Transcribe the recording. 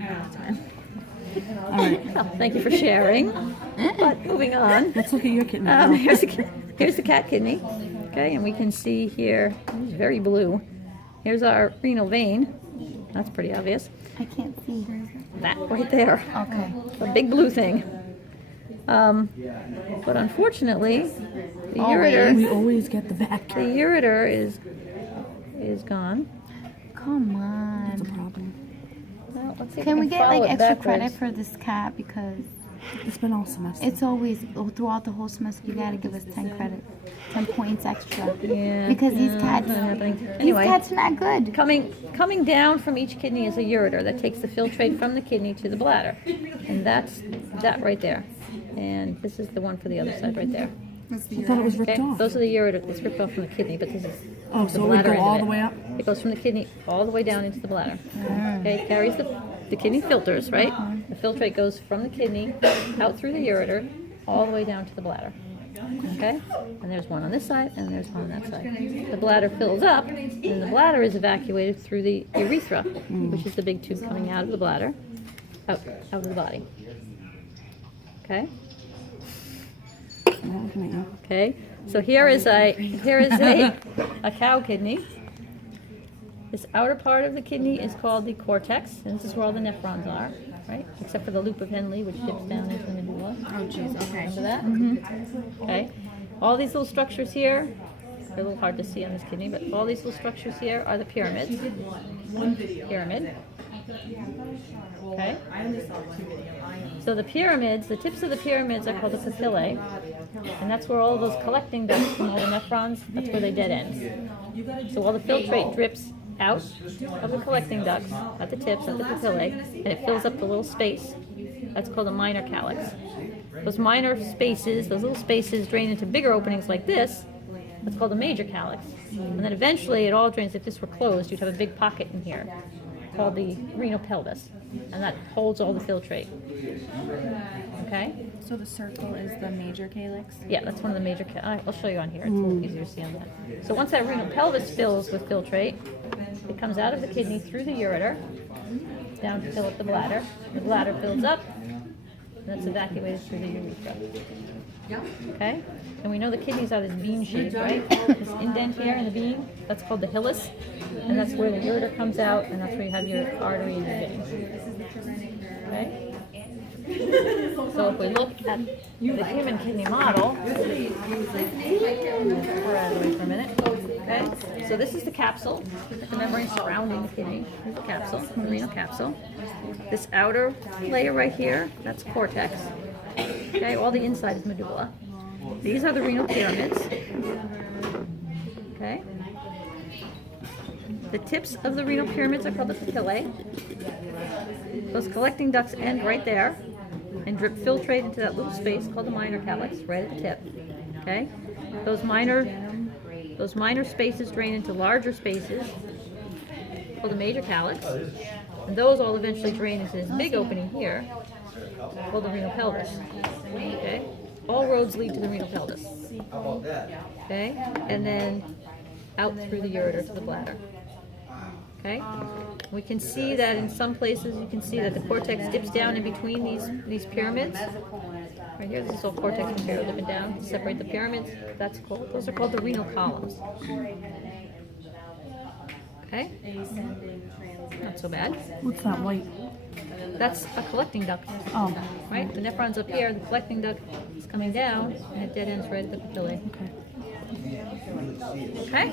All right. Well, thank you for sharing. But moving on. Let's look at your kidney. Here's the cat kidney. Okay, and we can see here, it's very blue. Here's our renal vein. That's pretty obvious. I can't see. That right there. Okay. The big blue thing. But unfortunately, the we ureter, always get the back. the ureter is gone. Come That's a on. problem. Well, let's see if Can we get follow like it extra backwards. credit for this cat because It's been all semester. it's always throughout the whole semester you gotta give us 10 credit, 10 points extra. Yeah. Because these yeah, cats, not happening. these Anyway, cats are not good. coming down from each kidney is a ureter that takes the filtrate from the kidney to the bladder, and that's that right there. And this is the one for the other side right there. I thought it was ripped Okay, off. those are the ureter. It's ripped off from the kidney, but this is Oh, the so it would bladder go end of all it. the way up? It goes from the kidney all the way down into the bladder. Okay, it carries the kidney filters, right? The filtrate goes from the kidney out through the ureter all the way down to the bladder. Okay, and there's one on this side and there's one on that side. The bladder fills up, and the bladder is evacuated through the urethra, which is the big tube coming out of the bladder, out of the body. Okay. I'm looking at you. Okay, so here is a cow kidney. This outer part of the kidney is called the cortex, and this is where all the nephrons are, right? Except for the loop of Henle, which dips down into the medulla. Oh, jeez. Okay. Remember that? Okay. All these little structures here, they're a little hard to see on this kidney, but all these little structures here are the pyramids. Pyramid. Okay. So the pyramids, the tips of the pyramids are called the papillae, and that's where all those collecting ducts from all the nephrons, that's where they dead end. So all the filtrate drips out of the collecting ducts at the tips, at the papillae, and it fills up the little space. That's called a minor calyx. Those minor spaces, those little spaces drain into bigger openings like this. That's called a major calyx. And then eventually it all drains. If this were closed, you'd have a big pocket in here called the renal pelvis, and that holds all the filtrate. Okay? So the circle is the major calyx? Yeah, that's one of the major. I'll show you on here. It's a little easier to see on that. So once that renal pelvis fills with filtrate, it comes out of the kidney through the ureter down to fill up the bladder. The bladder fills up, and that's evacuated through the urethra. Okay? And we know the kidneys are this bean shape, right? This indent here in the bean, that's called the hilus, and that's where the ureter comes out, and that's where you have your artery and your veins. Okay? So if we look at the human kidney model, we're out of the way for a minute. Okay? So this is the capsule, the membrane surrounding the kidney. Here's the capsule, the renal capsule. This outer layer right here, that's cortex. Okay, all the inside is medulla. These are the renal pyramids. Okay. The tips of the renal pyramids are called the papillae. Those collecting ducts end right there and drip filtrate into that little space called the minor calyx, right at the tip. Okay. Those minor spaces drain into larger spaces called the major calyx, and those all eventually drain into this big opening here called the renal pelvis. Okay. All roads lead to the renal pelvis. Okay. And then out through the ureter to the bladder. Okay. We can see that in some places you can see that the cortex dips down in between these pyramids. Right here, this is all cortex material dipping down to separate the pyramids. Those are called the renal columns. Okay. Not so bad. What's that white? That's a collecting duct. Oh. Right? The nephron's up here, the collecting duct is coming down, and it dead ends right at the papillae. Okay. Okay?